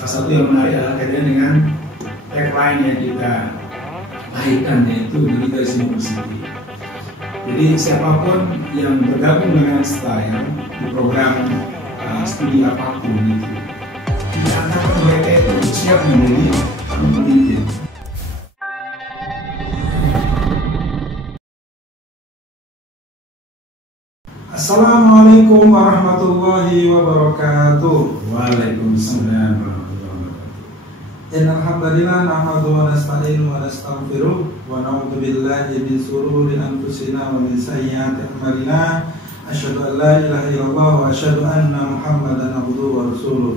salah satu yang menarik adalah kaitannya dengan tagline yang kita lahirkan, yaitu The Leaders University. Jadi siapapun yang bergabung dengan Style di program studi apapun itu, diantarkan mereka itu siap menjadi pemimpin. Assalamualaikum warahmatullahi wabarakatuh. Waalaikumsalam warahmatullahi wabarakatuh. Innal hamdalillah nahmaduhu wa nasta'inu wa nastaghfiruh wa na'udzu billahi min shururi anfusina wa min sayyiati a'malina. Asyhadu an la ilaha illallah wa asyhadu anna Muhammadan abduhu wa rasuluh.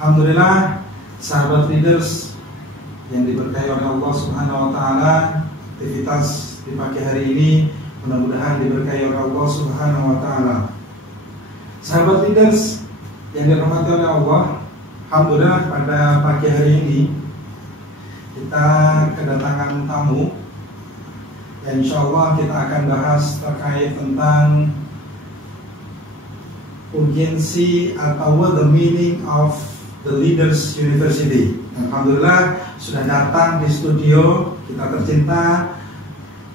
Alhamdulillah, sahabat leaders yang diberkahi oleh Allah Subhanahu wa taala, aktivitas di pagi hari ini mudah-mudahan diberkahi oleh Allah Subhanahu wa taala. Sahabat leaders yang dirahmati oleh Allah, alhamdulillah pada pagi hari ini kita kedatangan tamu. Dan insyaallah kita akan bahas terkait tentang urgensi atau the meaning of the Leaders University. Alhamdulillah sudah datang di studio kita tercinta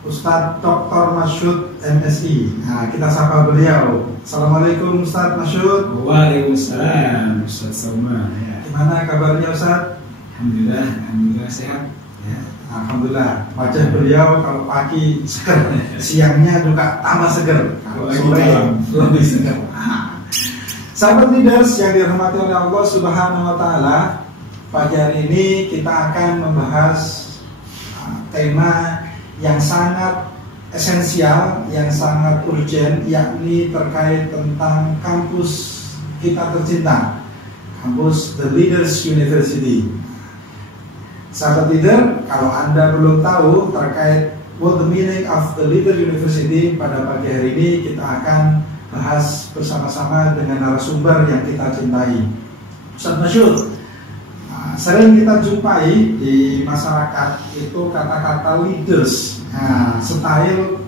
Ustadz Dr. Masyud MSI. Nah, kita sapa beliau. Assalamualaikum Ustadz Masyud. Waalaikumsalam Ustadz Salman. Ya. Gimana kabarnya Ustadz? Alhamdulillah sehat. Ya, alhamdulillah. Wajah beliau kalau pagi seger, siangnya juga tambah seger. Kalau sore lebih seger. Sahabat leaders yang dirahmati oleh Allah Subhanahu wa taala, pagi hari ini kita akan membahas tema yang sangat esensial, yang sangat urgent, yakni terkait tentang kampus kita tercinta, kampus The Leaders University. Sahabat leader, kalau Anda belum tahu terkait what the meaning of the Leaders University, pada pagi hari ini kita akan bahas bersama-sama dengan narasumber yang kita cintai. Ustaz Masyud, sering kita jumpai di masyarakat itu kata-kata leaders. Nah, style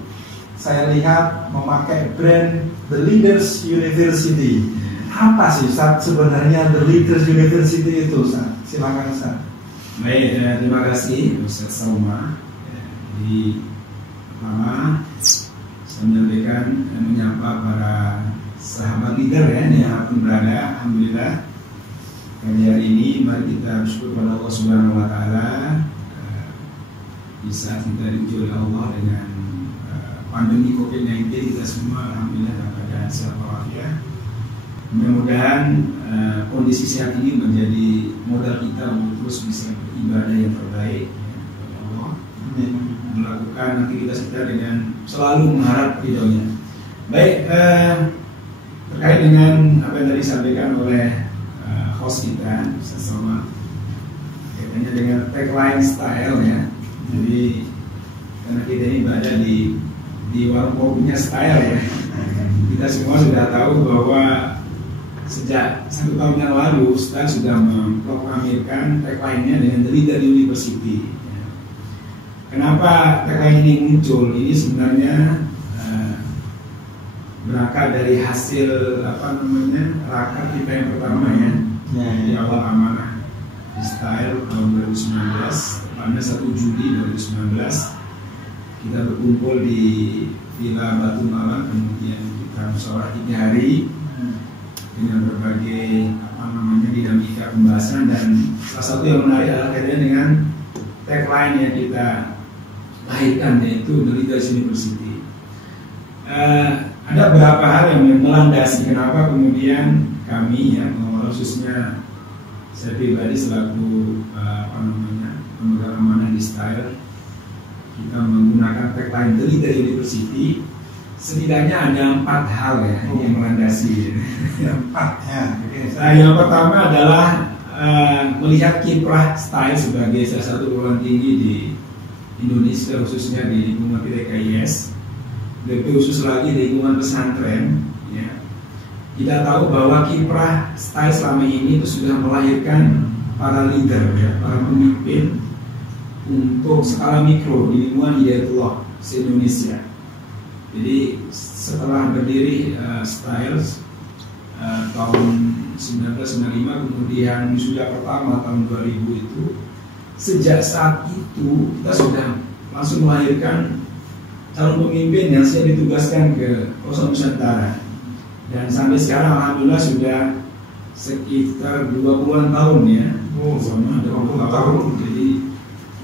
saya lihat memakai brand The Leaders University. Apa sih Ustaz sebenarnya The Leaders University itu Ustaz? Silakan Ustaz. Baik, terima kasih Ustaz Salma. Jadi pertama saya menyampaikan dan menyapa para sahabat leader yang pun berada. Alhamdulillah pada hari ini mari kita bersyukur kepada Allah Subhanahu wa taala bisa kita diuji oleh Allah dengan pandemi COVID-19. Kita semua alhamdulillah dalam keadaan sehat walafiat. Mudah-mudahan kondisi sehat ini menjadi modal kita untuk terus bisa beribadah yang terbaik kepada Allah, melakukan aktivitas kita dengan selalu mengharap ridhonya. Baik, terkait dengan apa yang tadi disampaikan oleh host kita, sesama kaitannya dengan tagline style ya. Jadi karena kita ini berada di warung kopinya Style ya, kita semua sudah tahu bahwa sejak 1 tahun yang lalu Style sudah memproklamirkan tagline-nya dengan The Leaders University. Kenapa tagline ini muncul? Ini sebenarnya berangkat dari hasil rakat kita yang pertama ya. Di awal amanah di Style tahun 2019, tepatnya 1 Juli 2019 kita berkumpul di Villa Batu Malang, kemudian kita musyawarah 3 hari dengan berbagai dinamika pembahasan, dan salah satu yang menarik adalah kaitannya dengan tagline yang kita lahirkan, yaitu The Leaders University. Ada beberapa hal yang melandasi kenapa kemudian kami ya, khususnya saya pribadi selaku pemegang amanah di Style, kita menggunakan tagline The Leaders University. Setidaknya ada 4 hal ya yang melandasi. 4 ya. Nah, yang pertama adalah melihat kiprah Style sebagai salah satu perguruan tinggi di Indonesia, khususnya di lingkungan PTKIS, lebih khusus lagi di lingkungan pesantren. Ya. Kita tahu bahwa kiprah Style selama ini itu sudah melahirkan para leader, ya, para pemimpin untuk skala mikro di lingkungan Hidayatullah se-Indonesia. Jadi setelah berdiri Style tahun 1995, kemudian wisuda pertama tahun 2000 itu. Sejak saat itu kita sudah langsung melahirkan calon pemimpin yang siap ditugaskan ke Pelosok Nusantara. Dan sampai sekarang alhamdulillah sudah sekitar 20-an tahun ya. Sama 20 tahun. Jadi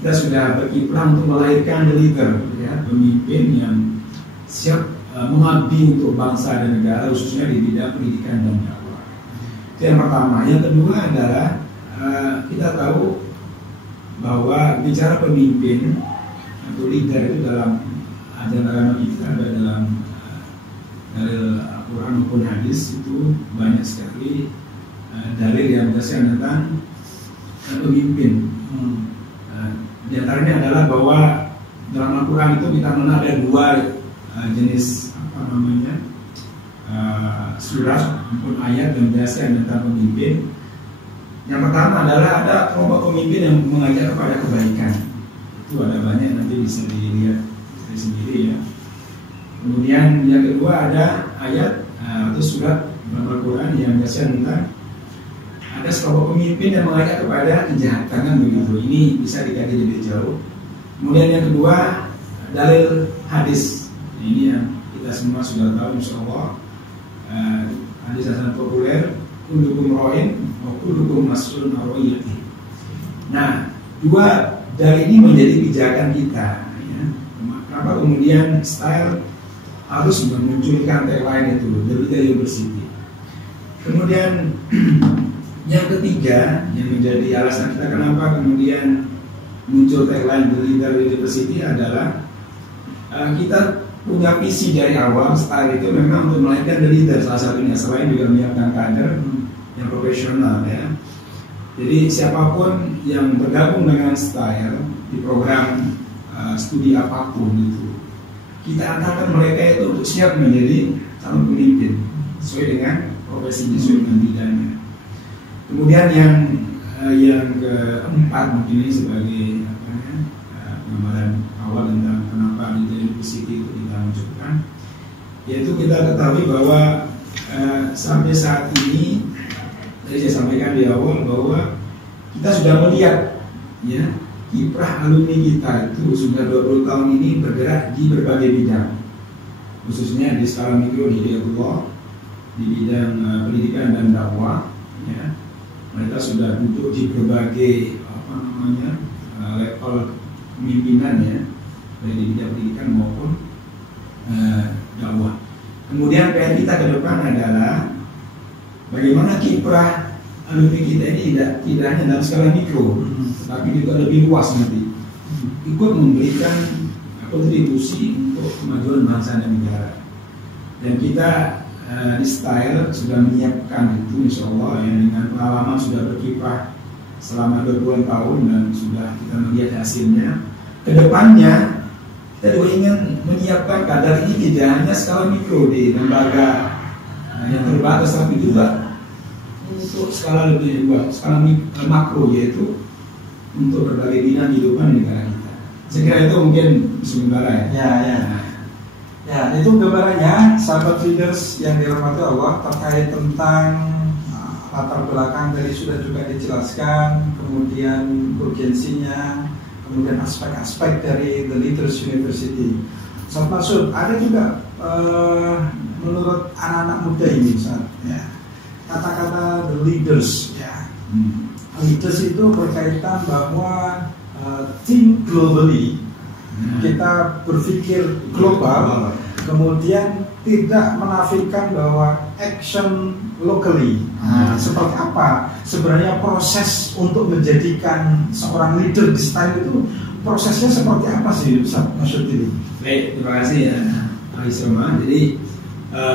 kita sudah berkiprah untuk melahirkan leader ya, pemimpin yang siap mengabdi untuk bangsa dan negara, khususnya di bidang pendidikan dan dakwah. Itu yang pertama. Yang kedua adalah kita tahu bahwa bicara pemimpin atau leader itu dalam ajaran agama kita, dalam dari Al-Quran maupun hadis itu banyak sekali dalil yang menjelaskan tentang pemimpin. Di antaranya adalah bahwa dalam Al-Quran itu kita mengenal ada dua jenis surat maupun ayat yang menjelaskan tentang pemimpin. Yang pertama adalah ada kelompok pemimpin yang mengajak kepada kebaikan. Itu ada banyak, nanti bisa dilihat sendiri ya. Kemudian yang kedua ada ayat atau surat dalam Al-Quran yang menjelaskan tentang ada sekelompok pemimpin yang mengajak kepada kejahatan kan begitu. Ini bisa dikaji lebih jauh. Kemudian yang kedua dalil hadis. Ini yang kita semua sudah tahu insyaallah. Hadis yang sangat populer, kullukum ra'in wa kullukum mas'ulun 'an ra'iyatihi. Nah, dua dalil ini menjadi pijakan kita ya. Kenapa kemudian style harus memunculkan tagline itu The Leader University. Kemudian yang ketiga yang menjadi alasan kita kenapa kemudian muncul tagline The Leader University adalah kita punya visi dari awal. Style itu memang untuk melahirkan the leader salah satunya, selain juga menyiapkan kader yang profesional ya. Jadi siapapun yang bergabung dengan Style di program studi apapun itu, kita antarkan mereka itu untuk siap menjadi calon pemimpin sesuai dengan profesinya, sesuai dengan bidangnya. Kemudian yang keempat mungkin ini sebagai gambaran awal tentang kenapa di university itu kita munculkan, yaitu kita ketahui bahwa sampai saat ini tadi saya sampaikan di awal bahwa kita sudah melihat ya kiprah alumni kita itu sudah 20 tahun ini bergerak di berbagai bidang, khususnya di skala mikro di Hidayatullah, di bidang pendidikan dan dakwah ya. Mereka sudah duduk di berbagai level kepemimpinan ya, baik di bidang pendidikan maupun dakwah. Kemudian PR kita ke depan adalah bagaimana kiprah alumni kita ini tidak hanya dalam skala mikro, tapi juga lebih luas nanti, ikut memberikan kontribusi untuk kemajuan bangsa dan negara. Dan kita di Style sudah menyiapkan itu insya Allah ya, dengan pengalaman sudah berkiprah selama 20 tahun dan sudah kita melihat hasilnya. Kedepannya kita juga ingin menyiapkan kadar ini tidak hanya skala mikro di lembaga yang terbatas, tapi juga untuk skala lebih luas, skala makro, yaitu untuk berbagai bidang kehidupan negara kita. Saya kira itu mungkin sementara ya. Ya, itu gambarannya sahabat leaders yang dirahmati Allah terkait tentang latar belakang tadi sudah juga dijelaskan, kemudian urgensinya, kemudian aspek-aspek dari The Leaders University. Sobat Masud, ada juga menurut anak-anak muda ini ya, kata-kata The Leaders ya. Leaders itu berkaitan bahwa think globally, kita berpikir global, kemudian tidak menafikan bahwa action locally. Seperti apa sebenarnya proses untuk menjadikan seorang leader di Style itu, prosesnya seperti apa sih Ustaz Masud ini? Baik, terima kasih ya Pak Isroma. Jadi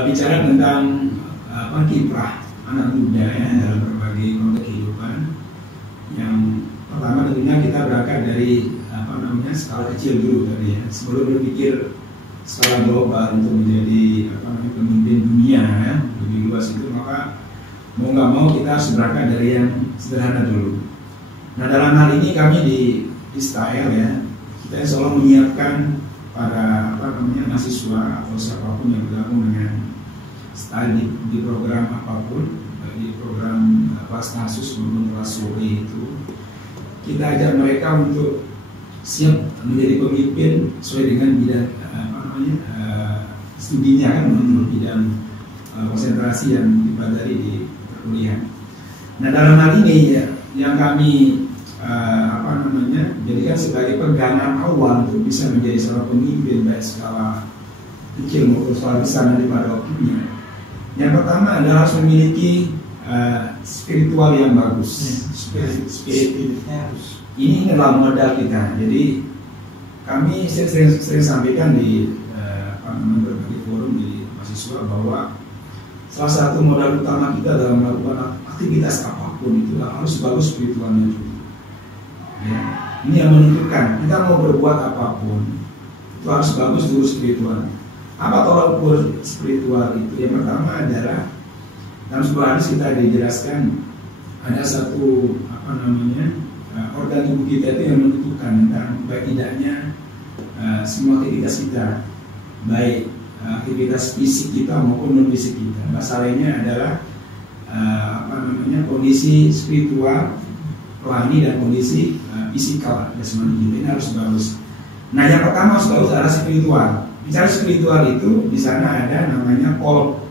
bicara tentang kiprah anak muda ya dalam berbagai konteks kehidupan. Yang pertama tentunya kita berangkat dari skala kecil dulu tadi ya, sebelum berpikir skala global untuk menjadi pemimpin dunia ya, lebih luas itu, maka mau nggak mau kita harus berangkat dari yang sederhana dulu. Nah dalam hal ini kami di Style ya, kita selalu menyiapkan para mahasiswa atau siapapun yang bergabung dengan Style di program apapun, di program kelas kasus maupun kelas sore itu kita ajak mereka untuk siap menjadi pemimpin sesuai dengan bidang studinya kan, untuk bidang konsentrasi yang dipelajari di perkuliahan. Nah, dalam hal ini ya, yang kami jadikan sebagai pegangan awal untuk bisa menjadi seorang pemimpin baik skala kecil maupun skala besar daripada waktunya. Yang pertama adalah harus memiliki spiritual yang bagus. Spiritnya harus. Ini adalah modal kita. Jadi kami sering sampaikan di berbagai forum di mahasiswa bahwa salah satu modal utama kita dalam melakukan aktivitas apapun itu harus bagus spiritualnya juga. Ya, ini yang menentukan kita mau berbuat apapun itu harus bagus dulu spiritualnya. Apa tolak ukur spiritual itu? Yang pertama adalah dalam sebuah hadis kita dijelaskan ada satu organ tubuh kita itu yang menentukan tentang baik tidaknya semua aktivitas kita, baik aktivitas fisik kita maupun non fisik kita. Bahasa lainnya adalah kondisi spiritual, rohani dan kondisi fisikal jasmani kita ini harus bagus. Nah, yang pertama harus bagus adalah spiritual. Bicara spiritual itu di sana ada namanya qalb.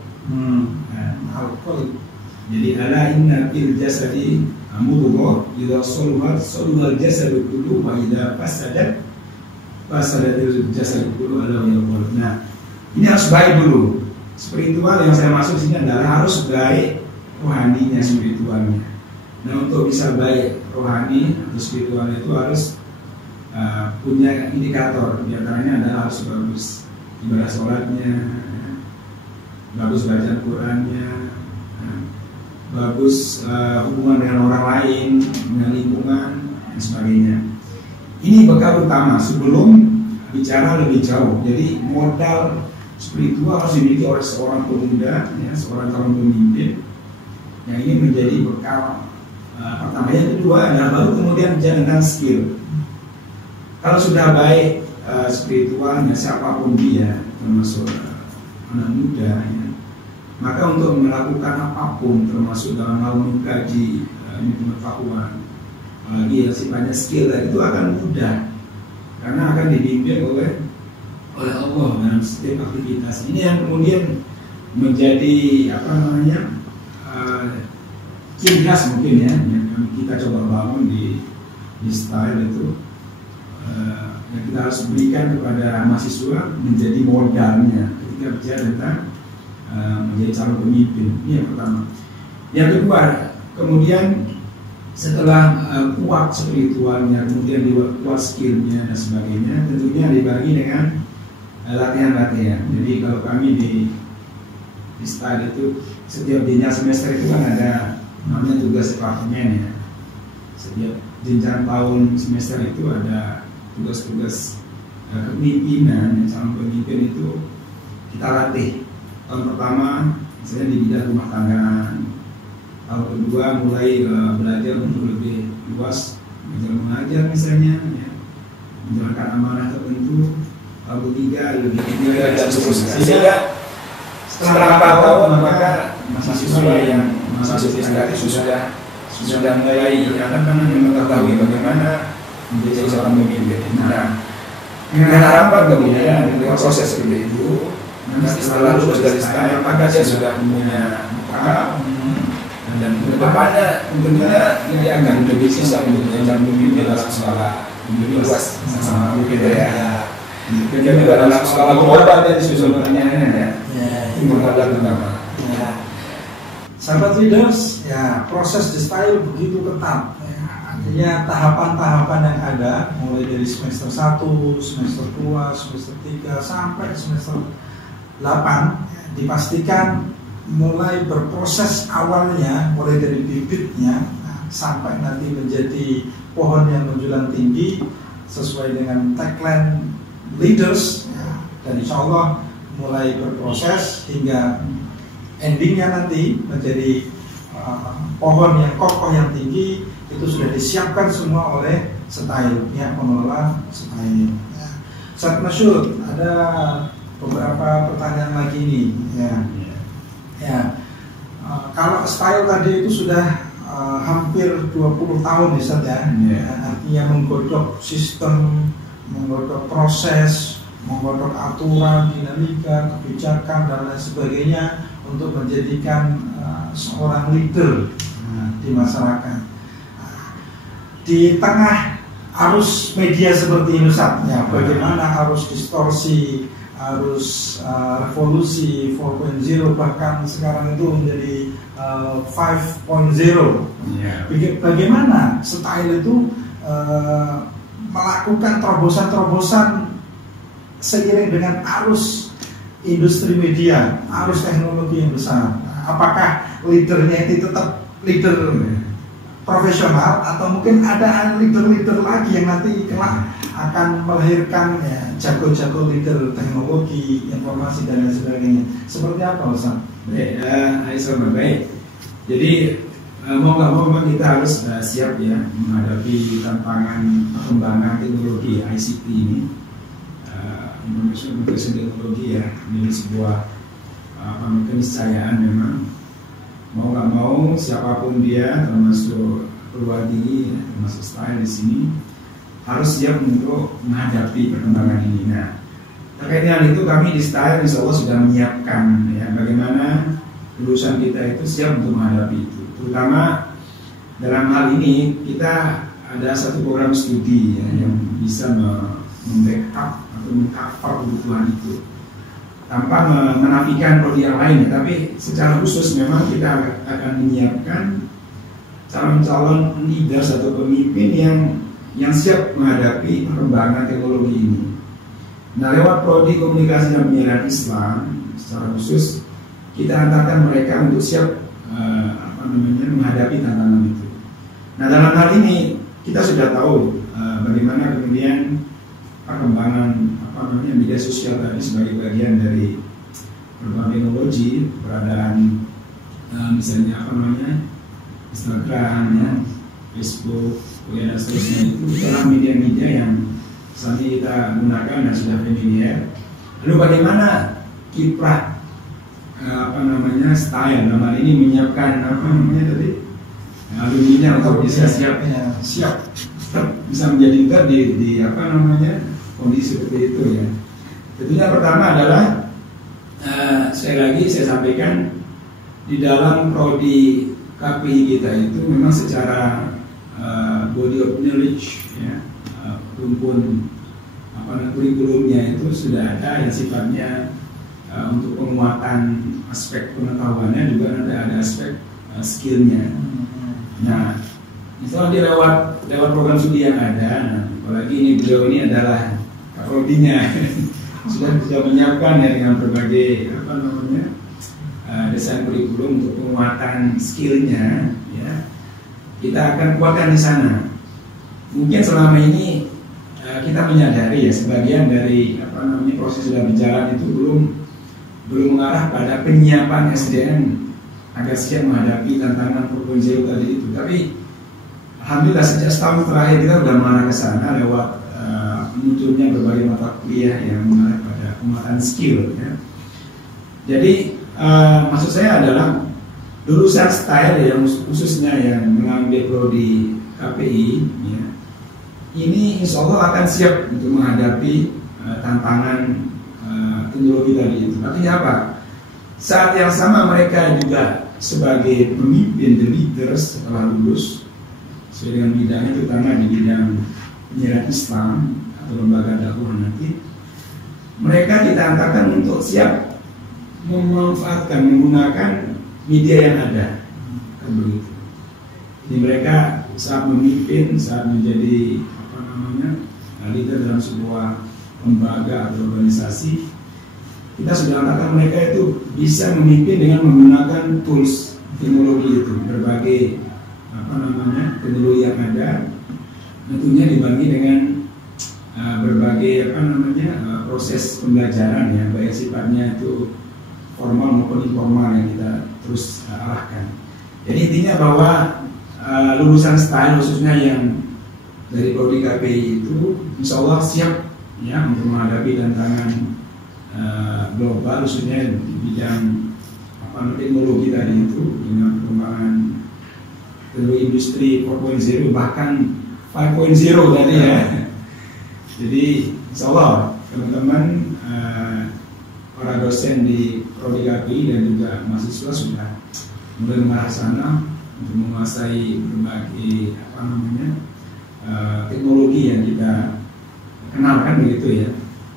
Jadi ala inna fil jasadi mudghah idza saluhat saluhal jasadu kullu wa idza fasadat fasadatil jasadu kullu ala wal qalb. Nah, ini harus baik dulu. Spiritual yang saya maksud sini adalah harus baik rohaninya, spiritualnya. Nah, untuk bisa baik rohani atau spiritual itu harus punya indikator. Di antaranya adalah harus bagus ibadah sholatnya, bagus baca Qurannya, bagus hubungan dengan orang lain, dengan lingkungan dan sebagainya. Ini bekal utama sebelum bicara lebih jauh. Jadi modal spiritual harus dimiliki oleh seorang pemuda, ya, seorang calon pemimpin. Yang ini menjadi bekal pertama. Yang kedua adalah baru kemudian bicara tentang skill. Kalau sudah baik spiritualnya siapapun dia, termasuk anak muda, ya, maka untuk melakukan apapun, termasuk dalam hal mengkaji pengetahuan, apalagi yang sifatnya skill, itu akan mudah karena akan dibimbing oleh Allah dalam setiap aktivitas. Ini yang kemudian menjadi ciri khas mungkin ya, yang kita coba bangun di style itu. Yang kita harus berikan kepada mahasiswa menjadi modalnya ketika bicara tentang menjadi calon pemimpin. Ini yang pertama. Yang kedua, kemudian setelah kuat spiritualnya, kemudian kuat skillnya dan sebagainya, tentunya dibagi dengan latihan-latihan. Jadi kalau kami di style itu setiap jenjang semester itu kan ada namanya tugas departemen ya. Setiap jenjang tahun semester itu ada tugas-tugas kepemimpinan. Calon pemimpin itu kita latih. Tahun pertama misalnya di bidang rumah tanggaan, tahun kedua mulai belajar untuk lebih luas mengajar misalnya ya, menjalankan amanah tertentu, tahun ketiga lebih dan seterusnya. Setelah 4 tahun maka mahasiswa yang masuk di itu sudah mulai mengetahui bagaimana menjadi seorang pemimpin. Nah, dengan harapan kemudian dengan proses seperti itu, nanti setelah lulus dari style maka dia sudah punya muka dan kedepannya tentunya dia akan lebih bisa menjadi pemimpin dalam skala lebih luas sama begitu ya. Jadi dalam skala global dia disusun pertanyaannya ya. Itu modal utama. Sahabat leaders, ya proses di style begitu ketat. Artinya tahapan-tahapan yang ada mulai dari semester 1, semester 2, semester 3 sampai semester 8 dipastikan mulai berproses awalnya mulai dari bibitnya sampai nanti menjadi pohon yang menjulang tinggi sesuai dengan tagline leaders dan insya Allah mulai berproses hingga endingnya nanti menjadi pohon yang kokoh yang tinggi. Itu sudah disiapkan semua oleh style, pihak pengelola style. Ustaz Masyud, ada beberapa pertanyaan lagi nih. Kalau style tadi itu sudah hampir 20 tahun ya Ustaz ya. Artinya menggodok sistem, menggodok proses, menggodok aturan, dinamika, kebijakan dan lain sebagainya untuk menjadikan seorang leader di masyarakat. Di tengah arus media seperti ini Ustaz, ya, bagaimana arus distorsi, arus revolusi 4.0, bahkan sekarang itu menjadi 5.0. Bagaimana style itu melakukan terobosan-terobosan seiring dengan arus industri media, arus teknologi yang besar. Apakah leadernya itu tetap leader profesional atau mungkin ada leader-leader lagi yang nanti kelak akan melahirkan ya, jago-jago leader teknologi, informasi dan lain sebagainya. Seperti apa Ustaz? Baik, baik. Jadi mau nggak mau memang kita harus siap ya menghadapi tantangan perkembangan teknologi ICT ini. Information Technology ya, ini sebuah keniscayaan memang. Mau nggak mau siapapun dia, termasuk keluar tinggi, termasuk style di sini, harus siap untuk menghadapi perkembangan ini. Nah, terkait dengan itu kami di style insya Allah sudah menyiapkan ya bagaimana lulusan kita itu siap untuk menghadapi itu. Terutama dalam hal ini kita ada satu program studi ya, yang bisa membackup atau mengcover kebutuhan itu tanpa menafikan prodi yang lain, tapi secara khusus memang kita akan menyiapkan calon-calon leader atau pemimpin yang siap menghadapi perkembangan teknologi ini. Nah, lewat prodi komunikasi dan penyiaran Islam secara khusus kita antarkan mereka untuk siap menghadapi tantangan itu. Nah, dalam hal ini kita sudah tahu bagaimana kemudian perkembangan media sosial tadi sebagai bagian dari perkembangan teknologi, keberadaan misalnya Instagram ya, Facebook, dan seterusnya, itu adalah media-media yang saat ini kita gunakan dan sudah familiar. Lalu bagaimana kiprah style dalam hal ini menyiapkan alumni untuk bisa siap bisa menjadi leader di kondisi seperti itu ya. Tentunya pertama adalah sekali lagi saya sampaikan di dalam prodi KPI kita itu memang secara body of knowledge ya, rumpun kurikulumnya itu sudah ada yang sifatnya untuk penguatan aspek pengetahuannya, juga ada aspek skillnya. Nah, misalnya lewat program studi yang ada, nah, apalagi ini beliau ini adalah prodinya sudah bisa menyiapkan ya dengan berbagai desain kurikulum untuk penguatan skillnya ya, kita akan kuatkan di sana. Mungkin selama ini kita menyadari ya sebagian dari proses sudah berjalan itu belum mengarah pada penyiapan SDM agar siap menghadapi tantangan 4.0 tadi itu. Tapi alhamdulillah sejak setahun terakhir kita sudah mengarah ke sana lewat munculnya berbagai mata kuliah yang mengarah pada penguatan skill ya. Jadi maksud saya adalah lulusan style yang khususnya yang mengambil prodi KPI ya, ini insya Allah akan siap untuk menghadapi tantangan teknologi tadi itu. Artinya apa? Saat yang sama mereka juga sebagai pemimpin, the leaders setelah lulus sesuai dengan bidangnya, terutama di bidang penyiaran Islam atau lembaga dakwah nanti, mereka kita antarkan untuk siap memanfaatkan, menggunakan media yang ada kan begitu. Jadi mereka saat memimpin, saat menjadi leader dalam sebuah lembaga atau organisasi, kita sudah antarkan mereka itu bisa memimpin dengan menggunakan tools teknologi itu, berbagai teknologi yang ada, tentunya dibagi dengan berbagai proses pembelajaran ya, baik sifatnya itu formal maupun informal yang kita terus arahkan. Jadi intinya bahwa lulusan style khususnya yang dari prodi KPI itu insya Allah siap ya untuk menghadapi tantangan global, khususnya di bidang teknologi tadi itu dengan perkembangan industri 4.0 bahkan 5.0 tadi ya. Jadi insya Allah teman-teman para dosen di Prodi KPI dan juga mahasiswa sudah mulai mengarah sana untuk menguasai berbagai teknologi yang kita kenalkan begitu ya.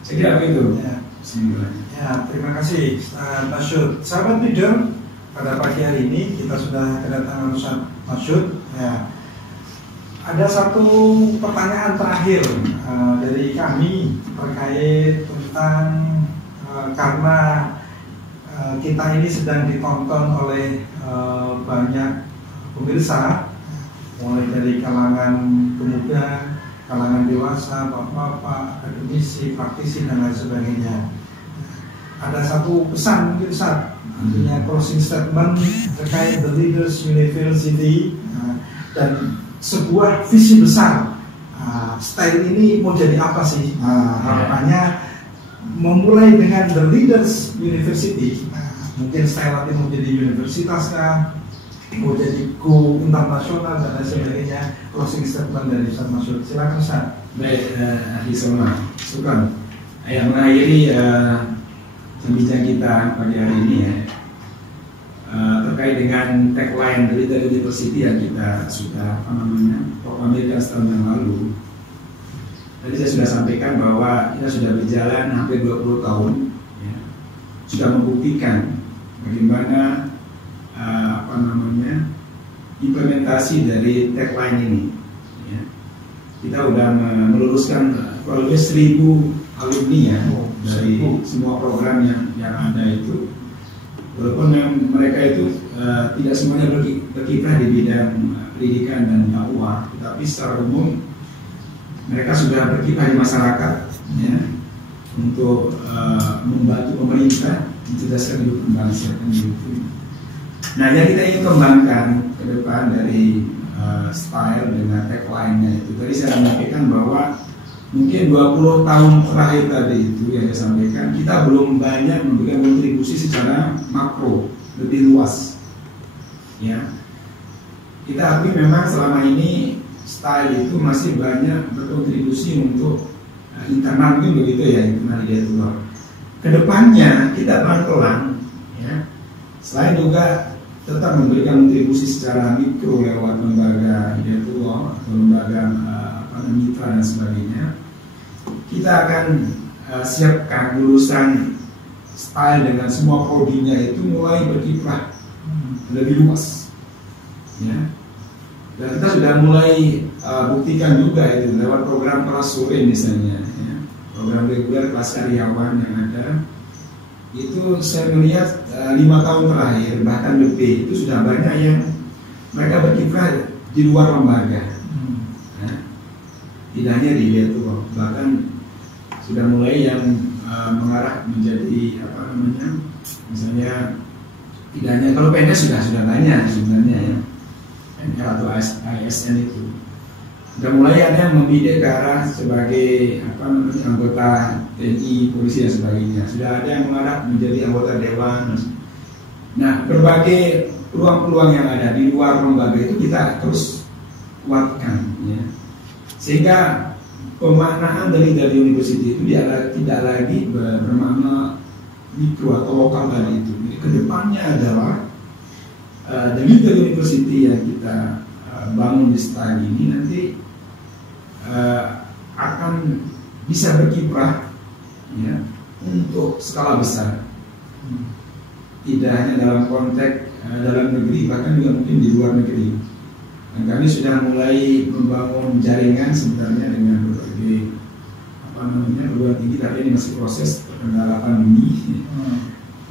Saya kira begitu. Ya. Bismillah. Ya, terima kasih Ustaz Masyud. Sahabat leader, pada pagi hari ini kita sudah kedatangan Ustaz Masyud. Ya. Ada satu pertanyaan terakhir dari kami terkait tentang karena kita ini sedang ditonton oleh banyak pemirsa, mulai dari kalangan pemuda, kalangan dewasa, bapak-bapak, akademisi, praktisi dan lain sebagainya. Ada satu pesan mungkin Ustaz, artinya closing statement terkait The Leaders University dan sebuah visi besar. Style ini mau jadi apa sih? Harapannya memulai dengan The Leaders University. Mungkin style nanti mau jadi universitas kah, mau jadi go internasional dan lain sebagainya. Closing statement dari Ustaz Masyud. Silakan Ustaz. Baik, Ahli Soma, syukur. Yang mengakhiri pembicaraan kita pagi hari ini ya, terkait dengan tagline dari University yang kita sudah proklamirkan setahun yang lalu. Tadi saya sudah sampaikan bahwa kita sudah berjalan hampir 20 tahun ya, sudah membuktikan bagaimana implementasi dari tagline ini ya. Kita sudah meluruskan kurang lebih 1.000 alumni ya dari semua program yang ada itu. Walaupun mereka itu tidak semuanya berkiprah di bidang pendidikan dan dakwah, tetapi secara umum mereka sudah berkiprah di masyarakat ya, untuk membantu pemerintah mencerdaskan hidup bangsa gitu. Nah, yang kita ingin kembangkan ke depan dari style dengan tagline-nya itu, tadi saya menyampaikan bahwa mungkin 20 tahun terakhir tadi itu yang saya sampaikan, kita belum banyak memberikan kontribusi secara makro, lebih luas ya. Kita akui memang selama ini style itu masih banyak berkontribusi untuk internal, mungkin begitu ya, internal Hidayatullah. Kedepannya kita pelan-pelan ya, selain juga tetap memberikan kontribusi secara mikro lewat lembaga Hidayatullah atau lembaga mitra dan sebagainya, kita akan siapkan lulusan style dengan semua prodinya itu mulai berkiprah lebih luas ya. Dan kita sudah mulai buktikan juga itu lewat program kelas sore misalnya ya. Program reguler kelas karyawan yang ada itu, saya melihat 5 tahun terakhir bahkan lebih itu sudah banyak yang mereka berkiprah di luar lembaga. Tidak hanya di Hidayatullah, bahkan sudah mulai yang mengarah menjadi misalnya tidak hanya, kalau PNS sudah banyak sebenarnya ya, PNS atau ASN itu sudah mulai ada yang membidik ke arah sebagai anggota TNI, polisi dan sebagainya. Sudah ada yang mengarah menjadi anggota dewan. Nah, berbagai peluang-peluang yang ada di luar lembaga itu kita terus kuatkan ya. Sehingga pemaknaan dari university itu tidak lagi bermakna mikro atau lokal tadi itu. Jadi kedepannya adalah dari university yang kita bangun di style ini nanti akan bisa berkiprah ya, untuk skala besar. Tidak hanya dalam konteks dalam negeri, bahkan juga mungkin di luar negeri. Dan kami sudah mulai membangun jaringan sebenarnya dengan berbagai perguruan tinggi, tapi ini masih proses terkendala pandemi.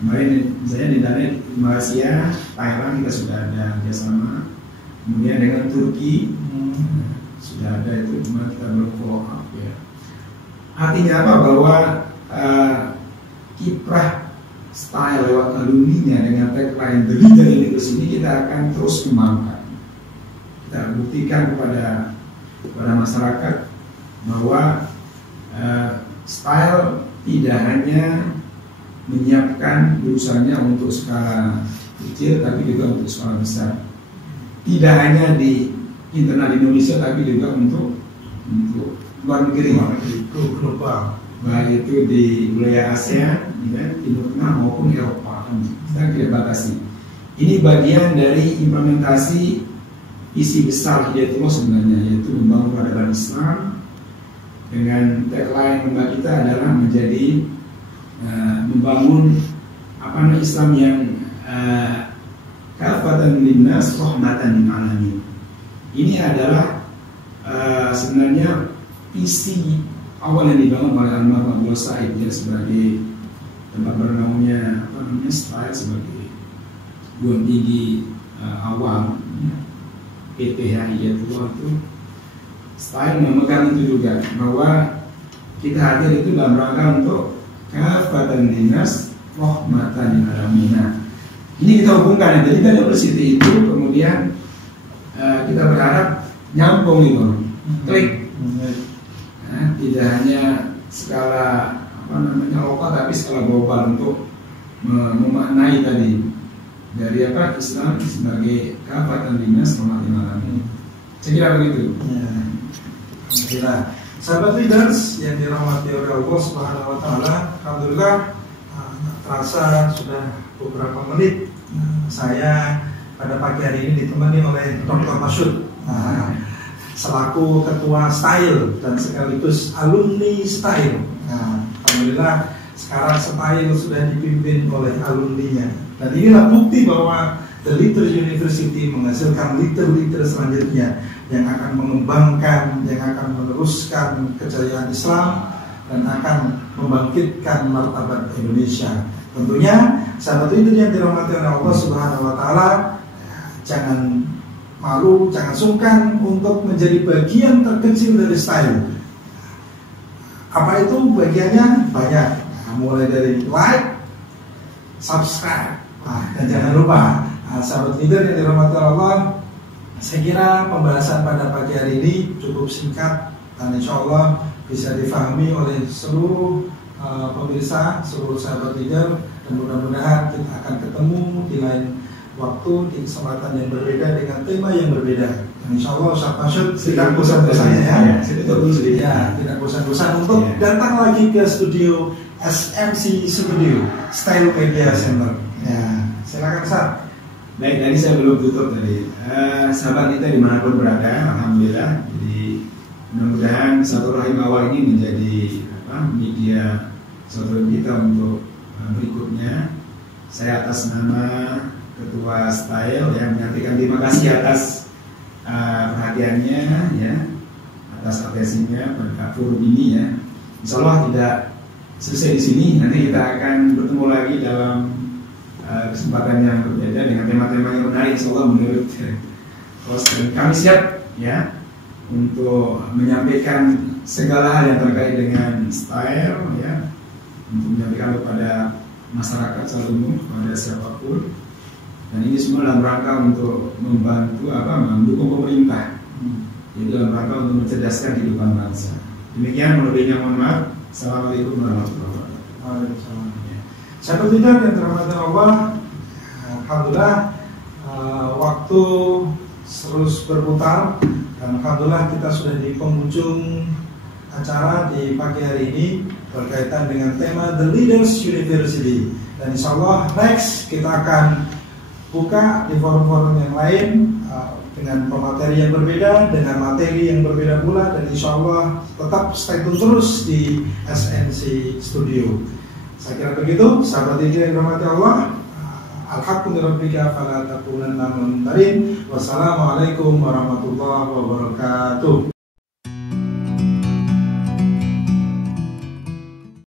Kemarin misalnya di Malaysia, Thailand kita sudah ada kerjasama, kemudian dengan Turki sudah ada itu, cuma kita belum follow up ya. Artinya apa? Bahwa kiprah style lewat alumninya dengan tagline The Leader University ini kita akan terus kembangkan. Kita buktikan kepada masyarakat bahwa style tidak hanya menyiapkan lulusannya untuk skala kecil tapi juga untuk skala besar. Tidak hanya di internal Indonesia tapi juga untuk luar negeri, global. Baik itu di wilayah ASEAN, Timur Tengah maupun Eropa, kita tidak batasi. Ini bagian dari implementasi isi besar Hidayatullah sebenarnya, yaitu membangun peradaban Islam. Dengan tagline lomba kita adalah menjadi membangun Islam yang kafatan linnas rahmatan lil alamin. Ini adalah sebenarnya visi awal yang dibangun oleh almarhum Abdullah Said, ya, sebagai tempat bernaungnya Style sebagai buah tinggi awal, ya. PTH Hidayatullah itu Style memegang itu juga, bahwa kita hadir itu dalam rangka untuk kafatan linnas rahmatan lil alamin. Ini kita hubungkan, jadi dari university itu kemudian kita berharap nyambung itu, klik. Nah, tidak hanya skala lokal tapi skala global untuk memaknai tadi dari Islam sebagai kafatan linnas rahmatan lil alamin. Saya kira begitu. Alhamdulillah. Sahabat leaders yang dirahmati oleh Allah Subhanahu wa taala, alhamdulillah terasa sudah beberapa menit saya pada pagi hari ini ditemani oleh Dr. Masyud selaku ketua Style dan sekaligus alumni Style. Alhamdulillah sekarang Style sudah dipimpin oleh alumninya, dan inilah bukti bahwa The Leader University menghasilkan leader-leader selanjutnya yang akan mengembangkan, yang akan meneruskan kejayaan Islam dan akan membangkitkan martabat Indonesia. Tentunya sahabat leader yang dirahmati oleh Allah Subhanahu wa taala, jangan malu, jangan sungkan untuk menjadi bagian terkecil dari Style. Apa itu bagiannya? Banyak. Mulai dari like, subscribe, dan jangan lupa sahabat leader yang dirahmati Allah, saya kira pembahasan pada pagi hari ini cukup singkat dan insya Allah bisa difahami oleh seluruh pemirsa, seluruh sahabat leader, dan mudah-mudahan kita akan ketemu di lain waktu, di kesempatan yang berbeda dengan tema yang berbeda. Dan insya Allah Ustaz Masyud tidak bosan-bosan tidak bosan-bosan untuk datang lagi ke studio SMC Studio Style Media Center. Ya, silakan Ustaz. Baik, tadi saya belum tutup tadi. Sahabat kita dimanapun berada, alhamdulillah. Jadi mudah-mudahan satu rahim awal ini menjadi media satu kita untuk berikutnya. Saya atas nama Ketua Style yang menyampaikan terima kasih atas perhatiannya, ya, atas atensinya pada forum ini, ya. Insya Allah tidak selesai di sini. Nanti kita akan bertemu lagi dalam kesempatan yang berbeda dengan tema-tema yang menarik, insya Allah menurut host. Dan kami siap, ya, untuk menyampaikan segala hal yang terkait dengan Style, ya, untuk menyampaikan kepada masyarakat secara umum, kepada siapapun. Dan ini semua dalam rangka untuk membantu mendukung pemerintah, jadi dalam rangka untuk mencerdaskan kehidupan bangsa. Demikian, lebihnya mohon maaf. Assalamualaikum warahmatullahi wabarakatuh. Sahabat leader yang dirahmati Allah, alhamdulillah waktu terus berputar dan alhamdulillah kita sudah di penghujung acara di pagi hari ini berkaitan dengan tema The Leaders University. Dan insya Allah next kita akan buka di forum-forum yang lain dengan pemateri yang berbeda, dengan materi yang berbeda pula, dan insya Allah tetap stay tune terus di SNC Studio. Saya kira begitu, sahabat yang dirahmati Allah. Alhamdulillah, fala takunanna minal mumtarin. Wassalamualaikum warahmatullahi wabarakatuh.